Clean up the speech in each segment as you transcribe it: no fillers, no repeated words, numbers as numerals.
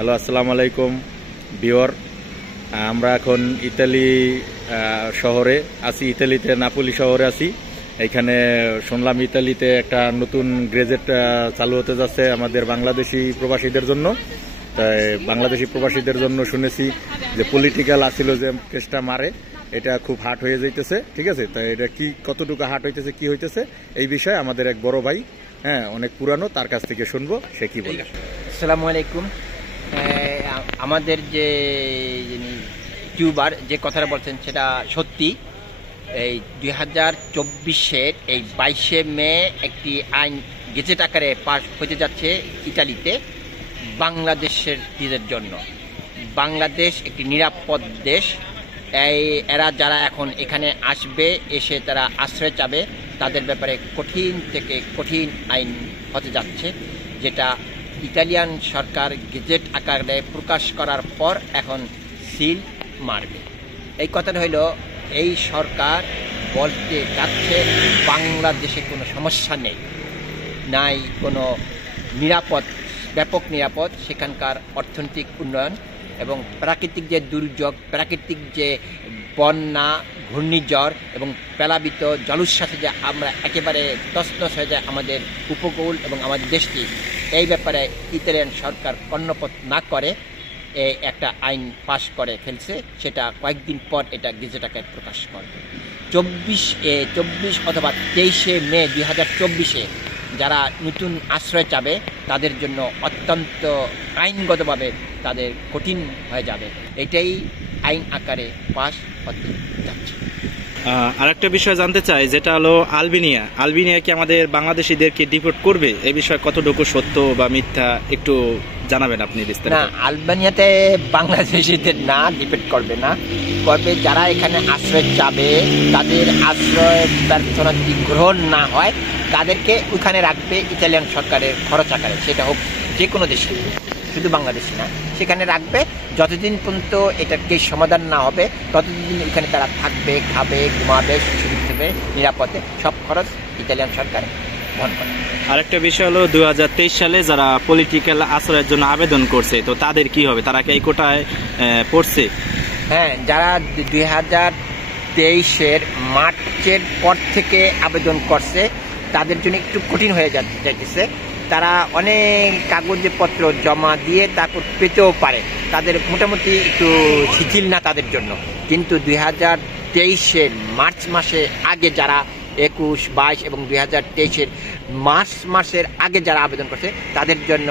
Hello, আসসালামু আলাইকুম viewer. আমরা এখন ইতালি শহরে আছি, ইতালিতে নাপোলি শহরে আছি। এখানে শুনলাম ইতালিতে একটা নতুন গ্রেজেট চালু হতে যাচ্ছে আমাদের বাংলাদেশি প্রবাসীদের জন্য। তাই বাংলাদেশি প্রবাসীদের জন্য শুনেছি যে পলিটিক্যাল আসিল যে কেসটা মারে, এটা খুব হার্ট হয়ে যাইতেছে। ঠিক আছে, তাই এটা কি কতটুকু হার্ট হইতেছে, কি হইতেছে এই বিষয়ে আমাদের এক বড় ভাই, অনেক পুরানো, তার কাছ থেকে শুনবো সে কি বলে। আসসালামু আলাইকুম। আমাদের যে টিউবার যে কথাটা বলছেন সেটা সত্যি। এই 2024-এর এই 22শে মে একটি আইন গেজেট আকারে পাস হতে যাচ্ছে ইতালিতে বাংলাদেশের জন্য। বাংলাদেশ একটি নিরাপদ দেশ। এরা যারা এখন এখানে আসবে, এসে তারা আশ্রয় চাবে, তাদের ব্যাপারে কঠিন থেকে কঠিন আইন হতে যাচ্ছে, যেটা ইতালিয়ান সরকার গেজেট আকারে প্রকাশ করার পর এখন সিল মারবে। এই কথাটা হইল, এই সরকার বলতে যাচ্ছে বাংলাদেশে কোনো সমস্যা নেই, নাই কোনো নিরাপদ, ব্যাপক নিরাপদ। সেখানকার অর্থনৈতিক উন্নয়ন এবং প্রাকৃতিক যে দুর্যোগ, প্রাকৃতিক যে বন্যা, ঘূর্ণিঝড় এবং প্লাবিত জলোচ্ছ্বাসে যে আমরা একেবারে তছনছ হয়ে যায় আমাদের উপকূল এবং আমাদের দেশটি, এই ব্যাপারে ইতালিয়ান সরকার কর্ণপাত না করে একটা আইন পাশ করে ফেলছে। সেটা কয়েকদিন পর এটা গেজেট আকারে প্রকাশ করবে। 24 অথবা 23শে মে 2024-এ যারা নতুন আশ্রয় চাবে তাদের জন্য অত্যন্ত আইনগতভাবে তাদের কঠিন হয়ে যাবে। এটাই আইন আকারে পাশ হতে যাচ্ছে। আরেকটা বিষয় জানতে চাই, যেটা হলো আলবেনিয়া কি আমাদের বাংলাদেশিদেরকে ডিপোর্ট করবে? এই বিষয়ে কতটুকু সত্য বা মিথ্যা একটু জানাবেন আপনি বিস্তারিত। না, আলবেনিয়াতে বাংলাদেশিদের না, ডিপোর্ট করবে না। করবে যারা এখানে আশ্রয় চাবে, তাদের আশ্রয় প্রার্থনা যদি গ্রহণ না হয় তাদেরকে ওখানে রাখবে ইতালিয়ান সরকারের খরচ আকারে। সেটা হোক যে কোনো দেশে, শুধু বাংলাদেশি না, সেখানে রাখবে যতদিন পর্যন্ত এটার কেস সমাধান না হবে, ততদিন এখানে তারা থাকবে, খাবে, ঘুমাবে, সুযোগ দেবে, নিরাপদে। সব খরচ ইতালিয়ান সরকার বহন করে। আরেকটা বিষয় হলো 2023 সালে যারা পলিটিক্যাল আশ্রয়ের জন্য আবেদন করছে, তো তাদের কি হবে? তারা কি এই কোটায় পড়ছে? হ্যাঁ, যারা 2023-এর মার্চের পর থেকে আবেদন করছে তাদের জন্য একটু কঠিন হয়ে যাইতেছে। তারা অনেক কাগজপত্র জমা দিয়ে তারপর পেতেও পারে, তাদের মোটামুটি একটু শিথিল না তাদের জন্য। কিন্তু 2023-এর মার্চ মাসে আগে যারা 21, 22 এবং 2023-এর মার্চ মাসের আগে যারা আবেদন করছে তাদের জন্য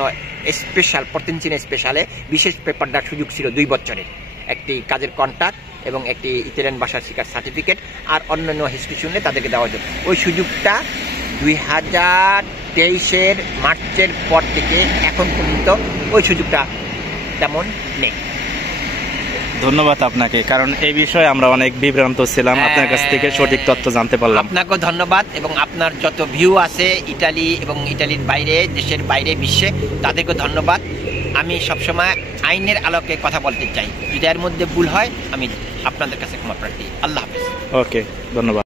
স্পেশাল পটেনশিয়াল স্পেশালে বিশেষ পেপার দেওয়ার সুযোগ ছিল 2 বছরের। একটি কাজের কন্ট্রাক্ট এবং একটি ইতালিয়ান ভাষা শেখার সার্টিফিকেট আর অন্যান্য হিস্ট্রি শুনলে তাদেরকে দেওয়া হতো। ওই সুযোগটা 2023-এর মার্চের পর থেকে এখন পর্যন্ত ওই সুযোগটা তেমন নেই। ধন্যবাদ আপনাকে, কারণ এই বিষয়ে আমরা অনেক বিভ্রান্ত ছিলাম। আপনার কাছ থেকে সঠিক তথ্য জানতে পারলাম। আপনাকেও ধন্যবাদ, এবং আপনার যত ভিউ আছে ইটালি এবং ইটালির বাইরে, দেশের বাইরে, বিশ্বে, তাদেরকে ধন্যবাদ। আমি সবসময় আইনের আলোকে কথা বলতে চাই। যদি এর মধ্যে ভুল হয় আমি আপনাদের কাছে ক্ষমা প্রার্থী। আল্লাহ হাফেজ। ওকে, ধন্যবাদ।